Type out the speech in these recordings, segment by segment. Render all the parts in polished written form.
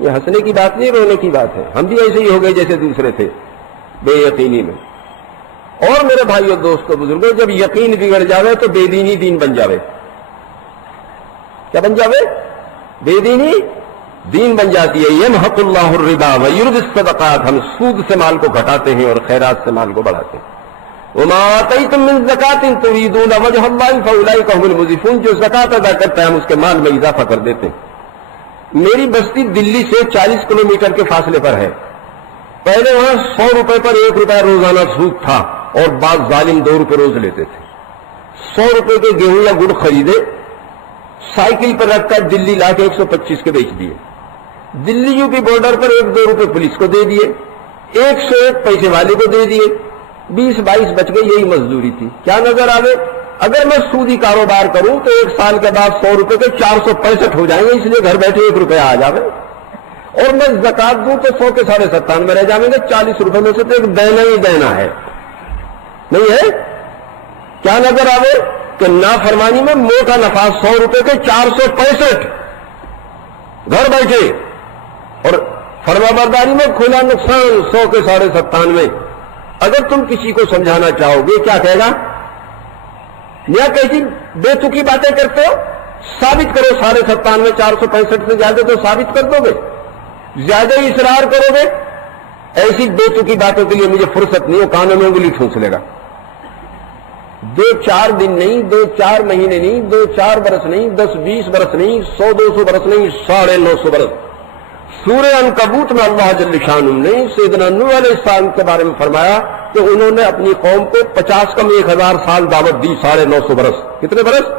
یہ ہنسنے کی بات نہیں، رونے کی بات ہے. ہم بھی ایسے ہی ہو گئے جیسے دوسرے تھے بے یقینی میں. اور میرے بھائیو دوستو بزرگوں، جب یقین بگڑ جاوے تو بے دینی دین بن جاوے. کیا بن جاوے؟ بے دینی دین بن جاتی ہے. یمحق اللہ الربا ویربی الصدقات، ہم سود سے مال کو گھٹاتے ہیں اور خیرات سے مال کو بڑھاتے ہیں. وما آتیتم من زکاۃ تریدون وجہ اللہ فاولئک هم المضعفون، جو زکات ادا کرتا ہے ہم اس کے مال میں اضافہ کر دیتے ہیں. میری بستی دلی سے 40 کلومیٹر کے فاصلے پر ہے. پہلے وہاں 100 روپے پر 1 روپیہ روزانہ سود تھا اور بعض ظالم 2 روپے روز لیتے تھے. 100 روپے کے گیہوں یا گڑ خریدے، سائیکل پر رکھ کر دلی لا کے 125 کے بیچ دیے. دلی یو پی بارڈر پر 1-2 روپے پولیس کو دے دیے، 101 پیسے والے کو دے دیے، 20-22 بچ گئے. یہی مزدوری تھی. کیا نظر آوے؟ اگر میں سودی کاروبار کروں تو 1 سال کے بعد 100 روپے کے 465 ہو جائیں گے، اس لیے گھر بیٹھے 1 روپیہ آ جاوے. اور میں زکات دوں تو 100 کے 97.5 رہ جائیں گے. 40 روپے میں سے تو ایک دینا ہی دینا ہے، نہیں ہے؟ کیا نظر آوے کہ نافرمانی میں موٹا نفع 100 روپے کے 465 گھر بیٹھے، اور فرما برداری میں کھلا نقصان 100 کے 97.5. اگر تم کسی کو سمجھانا چاہو گے کیا کہے گا؟ یا کیسی بے تکی باتیں کرتے ہو؟ ثابت کرو 97.5 465 سے زیادہ تو ثابت کر دو گے. زیادہ ہی اصرار کرو گے. ایسی بے تکی باتوں کے لیے مجھے فرصت نہیں ہو، کانوں میں انگلی ٹھونس لے گا. 2-4 دن نہیں، 2-4 مہینے نہیں، 2-4 برس نہیں، 10-20 برس نہیں، 100-200 برس نہیں، 950 برس. سورہ عنکبوت میں اللہ جل شانہ نے سیدنا نوح علیہ السلام کے بارے میں فرمایا کہ انہوں نے اپنی قوم کو 50 کم 1000 سال دعوت دی، 950 برس. کتنے برس؟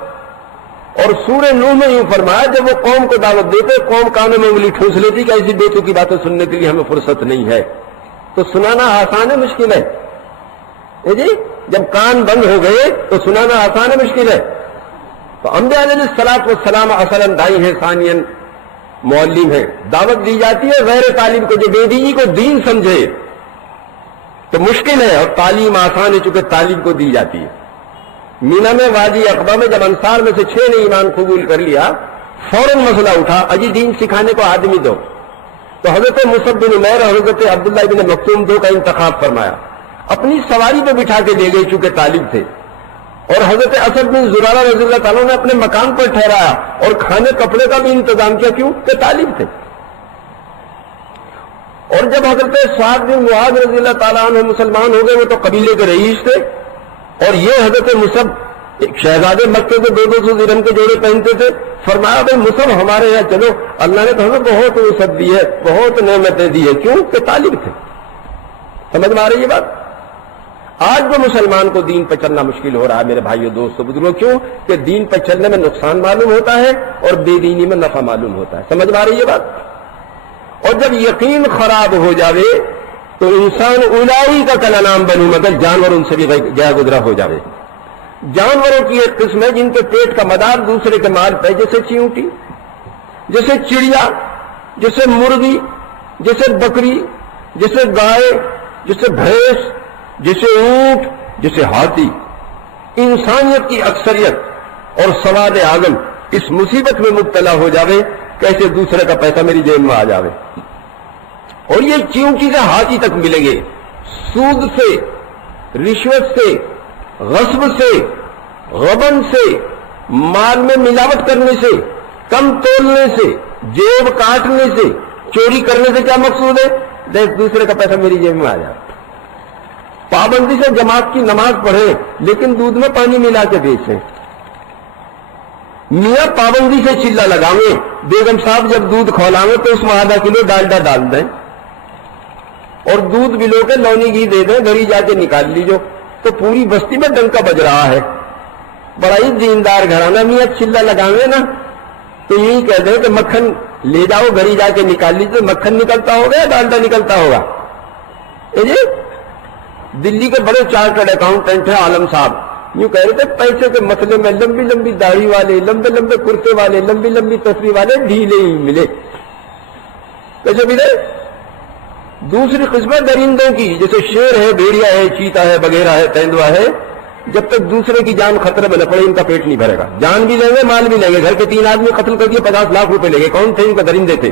اور سورہ نوح میں یوں فرمایا جب وہ قوم کو دعوت دیتے قوم کانوں میں انگلی ٹھونس لیتی کہ ایسی بیتوں کی باتیں سننے کے لیے ہمیں فرصت نہیں ہے. تو سنانا آسان ہے مشکل ہے؟ جی جب کان بند ہو گئے تو سنانا آسان ہے مشکل ہے؟ تو انبیاء علیہ الصلوۃ والسلام اصلاً دائی ہیں، ثانیاً معلم ہیں. دعوت دی جاتی ہے غیر تعلیم کو، جو بے دینی کو دین سمجھے تو مشکل ہے، اور تعلیم آسان ہے چونکہ تعلیم کو دی جاتی ہے. مینا میں وادی عقبہ میں جب انصار میں سے 6 نے ایمان قبول کر لیا، فوراً مسئلہ اٹھا اجی دین سکھانے کو آدمی دو. تو حضرت مصعب بن عمیر اور حضرت عبداللہ بن مکتوم 2 کا انتخاب فرمایا. اپنی سواری پہ بٹھا کے لے گئے چونکہ طالب تھے، اور حضرت اسد بن زرارہ رضی اللہ تعالیٰ نے اپنے مکان پر ٹھہرایا اور کھانے کپڑے کا بھی انتظام کیا. کیوں کہ طالب تھے. اور جب حضرت سعد بن معاذ رضی اللہ تعالیٰ عنہ مسلمان ہو گئے، وہ تو قبیلے کے رئیس تھے، اور یہ حضرت مصعب ایک شہزادے مکے کے 200 درہم کے جوڑے پہنتے تھے. فرمایا بھائی مصعب ہمارے یہاں چلو، اللہ نے تو ہمیں بہت وسعت دی ہے، بہت نعمتیں دی ہے. کیوں کہ طالب تھے. سمجھ میں آ رہی ہے بات؟ آج جو مسلمان کو دین پر چلنا مشکل ہو رہا ہے میرے بھائیو دوستو بزرگوں، کیوں کہ دین پر چلنے میں نقصان معلوم ہوتا ہے اور بے دینی میں نفع معلوم ہوتا ہے. سمجھ میں آ رہی ہے بات؟ اور جب یقین خراب ہو جاوے تو انسان اولائی کا کل انعام بنو، مگر جانور ان سے بھی گیا گزرا ہو جاوے. جانوروں کی ایک قسم ہے جن کے پیٹ کا مدار دوسرے کے مال پہ، جیسے چیونٹی، جیسے چڑیا، جیسے مرغی، جیسے بکری، جیسے گائے، جیسے بھینس، جیسے اونٹ، جیسے ہاتھی. انسانیت کی اکثریت اور سواد اعظم اس مصیبت میں مبتلا ہو جاوے کیسے دوسرے کا پیسہ میری جیب میں آ جاوے. اور یہ چیونٹی سے ہاتھی تک ملیں گے. سود سے، رشوت سے، غصب سے، غبن سے، مال میں ملاوٹ کرنے سے، کم تولنے سے، جیب کاٹنے سے، چوری کرنے سے کیا مقصود ہے؟ دیکھ دوسرے کا پیسہ میری جیب میں آ جائے. پابندی سے جماعت کی نماز پڑھیں لیکن دودھ میں پانی ملا کے بیچیں. میاں پابندی سے چلہ لگاویں، بیگم صاحب جب دودھ کھولائیں تو اس میں آدھا کلو ڈالڈا ڈال دیں اور دودھ بلو کے لونی گھی دے دیں، گھری جا کے نکال لیجو. تو پوری بستی میں ڈنکا بج رہا ہے. بڑا ہی دیندار گھرانہ میاں چلہ لگاویں نا تو یہی کہہ دیں کہ مکھن لے جاؤ گھری جا کے نکال لیجیے. مکھن نکلتا ہوگا یا ڈالڈا نکلتا ہوگا؟ جی دلی کے بڑے چارٹرڈ اکاؤنٹنٹ ہیں عالم صاحب، یوں کہہ رہے تھے پیسے کے مسئلے میں لمبی لمبی داڑھی والے، لمبے لمبے کرتے والے، لمبی لمبی تصویر والے ڈھیلے ہی ملے. کیسے ملے؟ دوسری قسم درندوں کی، جیسے شیر ہے، بھیڑیا ہے، چیتا ہے، بگیرا ہے، تیندوا ہے، جب تک دوسرے کی جان خطرے میں نہ پڑے ان کا پیٹ نہیں بھرے گا. جان بھی لیں گے، مال بھی لیں گے. گھر کے 3 آدمی قتل کر دیے، 50 لاکھ روپے لے گئے. کون تھے؟ ان کا درندے تھے.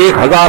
1000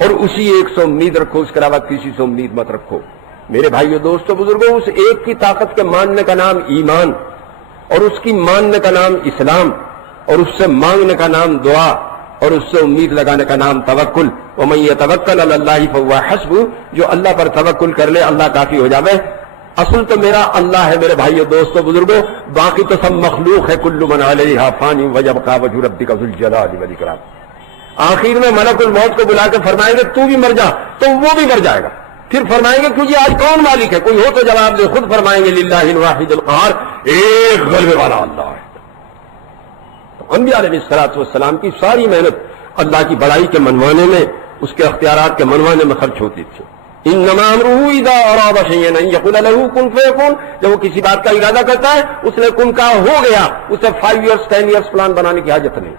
اور اسی ایک سے امید رکھو، اس کے علاوہ کسی سے امید مت رکھو۔ میرے بھائیو دوستو بزرگوں، اس ایک کی طاقت کے ماننے کا نام ایمان، اور اس کی ماننے کا نام اسلام، اور اس سے مانگنے کا نام دعا، اور اس سے امید لگانے کا نام توکل۔ ومن یتوکل علی اللہ فہو حسبہ، جو اللہ پر توکل کر لے اللہ کافی ہو جاوے۔ اصل تو میرا اللہ ہے میرے بھائیو دوستو بزرگوں، باقی تو سب مخلوق ہے، کل من علیہا فانی ویبقی وجہ ربک ذو الجلال والاکرام۔ آخر میں ملک الموت کو بلا کے فرمائیں گے تو بھی مر جا، تو وہ بھی مر جائے گا۔ پھر فرمائیں گے کیونکہ آج کون مالک ہے، کوئی ہو تو جواب دے۔ خود فرمائیں گے للہ الواحد القہار، ایک غلبے والا اللہ ہے۔ تو انبیاء علیہ الصلوۃ والسلام کی ساری محنت اللہ کی بڑائی کے منوانے میں، اس کے اختیارات کے منوانے میں خرچ ہوتی تھی۔ انما امرہ اذا اراد شیئا ان یقول له کن فیکون، جب وہ کسی بات کا ارادہ کرتا ہے اس نے کن کہا ہو گیا، اسے 5 ایئرس 10 ایئرس پلان بنانے کی حاجت نہیں۔